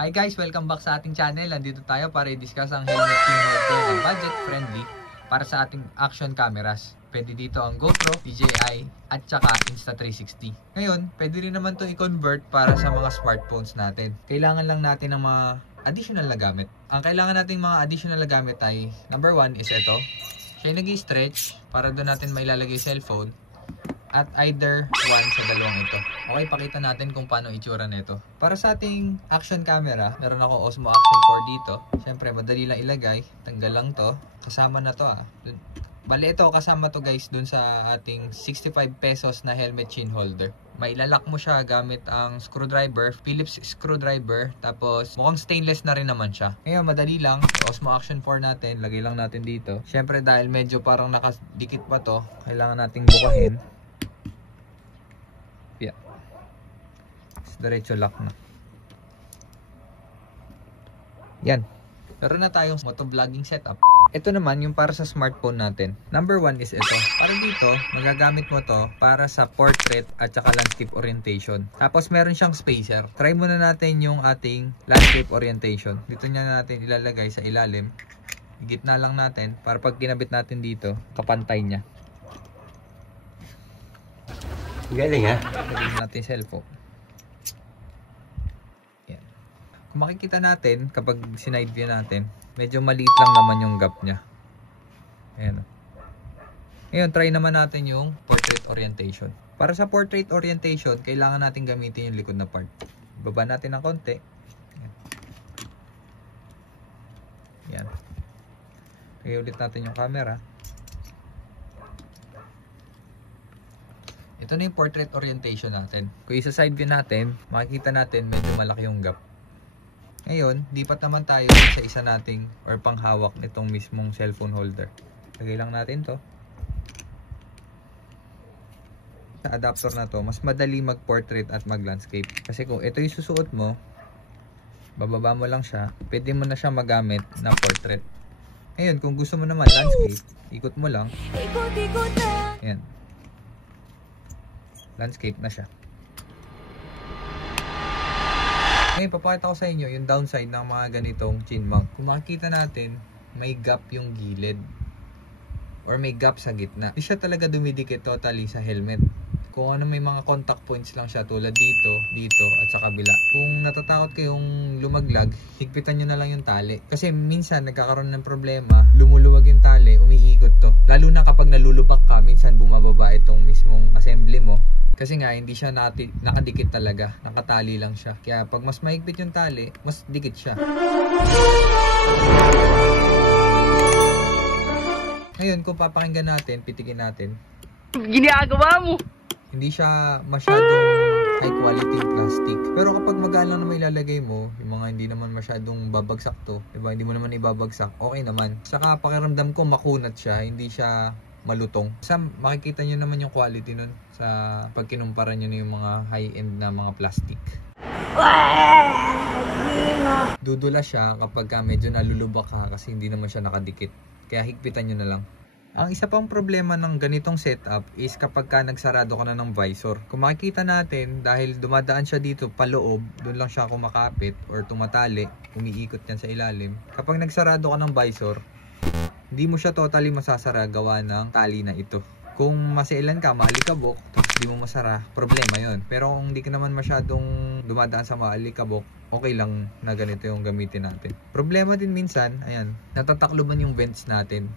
Hi guys! Welcome back sa ating channel. Nandito tayo para i-discuss ang helmet chin holder na budget friendly para sa ating action cameras. Pwede dito ang GoPro, DJI, at saka Insta360. Ngayon, pwede rin naman ito i-convert para sa mga smartphones natin. Kailangan lang natin ng mga additional na gamit. Ang kailangan natin mga additional na gamit ay number 1 is ito. Siya yung nag-i-stretch para doon natin mailalagay cellphone. At either one sa dalawang ito. Okay, pakita natin kung paano itsura nito. Para sa ating action camera, meron ako Osmo Action 4 dito. Siyempre, madali lang ilagay. Tanggal lang to. Kasama na to Bali ito, kasama to guys dun sa ating 65 pesos na helmet chin holder. Mailalak mo siya gamit ang screwdriver, Phillips screwdriver. Tapos mukhang stainless na rin naman siya. Ngayon, madali lang. Osmo Action 4 natin, lagay lang natin dito. Siyempre, dahil medyo parang nakadikit pa to, kailangan nating bukahin. Yeah. Diretso lock na. Yan. Meron na tayong motovlogging setup. Ito naman yung para sa smartphone natin. Number 1 is ito. Para dito, magagamit mo to para sa portrait at saka landscape orientation. Tapos meron siyang spacer. Try muna natin yung ating landscape orientation. Dito niya natin ilalagay sa ilalim. Gitna lang natin para pag kinabit natin dito, kapantay niya. Galing ha? Pagin natin cellphone. Yan. Kung makikita natin, kapag sinide view natin, medyo maliit lang naman yung gap niya. Ayan. Ngayon, try naman natin yung portrait orientation. Para sa portrait orientation, kailangan natin gamitin yung likod na part. Baba natin ng konti. Yan. Yan. Lagay ulit natin yung camera. Ito na yung portrait orientation natin. Kung isa side view natin, makikita natin medyo malaki yung gap. Ngayon, lipat naman tayo sa isa nating or panghawak nitong mismong cellphone holder. Lagay lang natin to. Sa adapter na to, mas madali mag-portrait at mag-landscape. Kasi kung ito yung susuot mo, bababa mo lang siya, pwede mo na siya magamit na portrait. Ngayon, kung gusto mo naman landscape, ikot mo lang. Ayan. Landscape na siya. Ngayon, papakita ko sa inyo yung downside ng mga ganitong chin mount. Kung makikita natin, may gap yung gilid. Or may gap sa gitna. Hindi siya talaga dumidikit totally sa helmet. Kung ano, may mga contact points lang siya tulad dito, dito, at sa kabila. Kung natatakot kayong lumaglag, higpitan nyo na lang yung tali. Kasi minsan nagkakaroon ng problema, lumuluwag yung tali, umiikot to. Lalo na kapag nalulubak ka, minsan bumababa itong mismong assembly mo. Kasi nga, hindi siya nakadikit talaga. Nakatali lang siya. Kaya pag mas mahigpit yung tali, mas dikit siya. Ngayon, kung papakinggan natin, pitikin natin. Ginagawa mo! Hindi siya masyadong high quality plastic. Pero kapag magaan lang naman ilalagay mo, yung mga hindi naman masyadong babagsak to, diba? Hindi mo naman ibabagsak, okay naman. Saka pakiramdam ko makunat siya, hindi siya malutong. Sa makikita nyo naman yung quality nun sa pagkinumpara nyo na yung mga high-end na mga plastic. Dudula siya kapag medyo nalulubak ka kasi hindi naman siya nakadikit. Kaya higpitan nyo na lang. Ang isa pang problema ng ganitong setup is kapag ka nagsarado ka na ng visor. Kung makikita natin, dahil dumadaan siya dito paloob, doon lang siya kumakapit or tumatali, umiikot yan sa ilalim. Kapag nagsarado ka ng visor, hindi mo siya totally masasara gawa ng tali na ito. Kung masailan ka, maalikabok, tapos hindi mo masara, problema yon. Pero kung hindi ka naman masyadong dumadaan sa maalikabok, okay lang na ganito yung gamitin natin. Problema din minsan, ayan, natatakloban yung vents natin.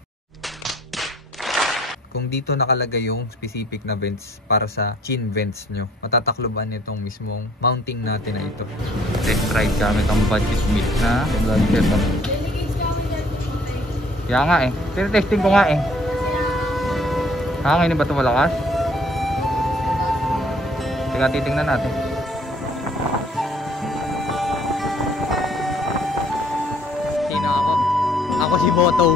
Kung dito nakalagay yung specific na vents para sa chin vents nyo, matatakloban nitong mismong mounting natin na ito. Test drive gamit ang budget meat na vlog setup. Kaya nga eh, tinetesting ko nga eh. Hangin ba ito malakas? Teka, titingnan natin. Sino ako? Ako si Boto.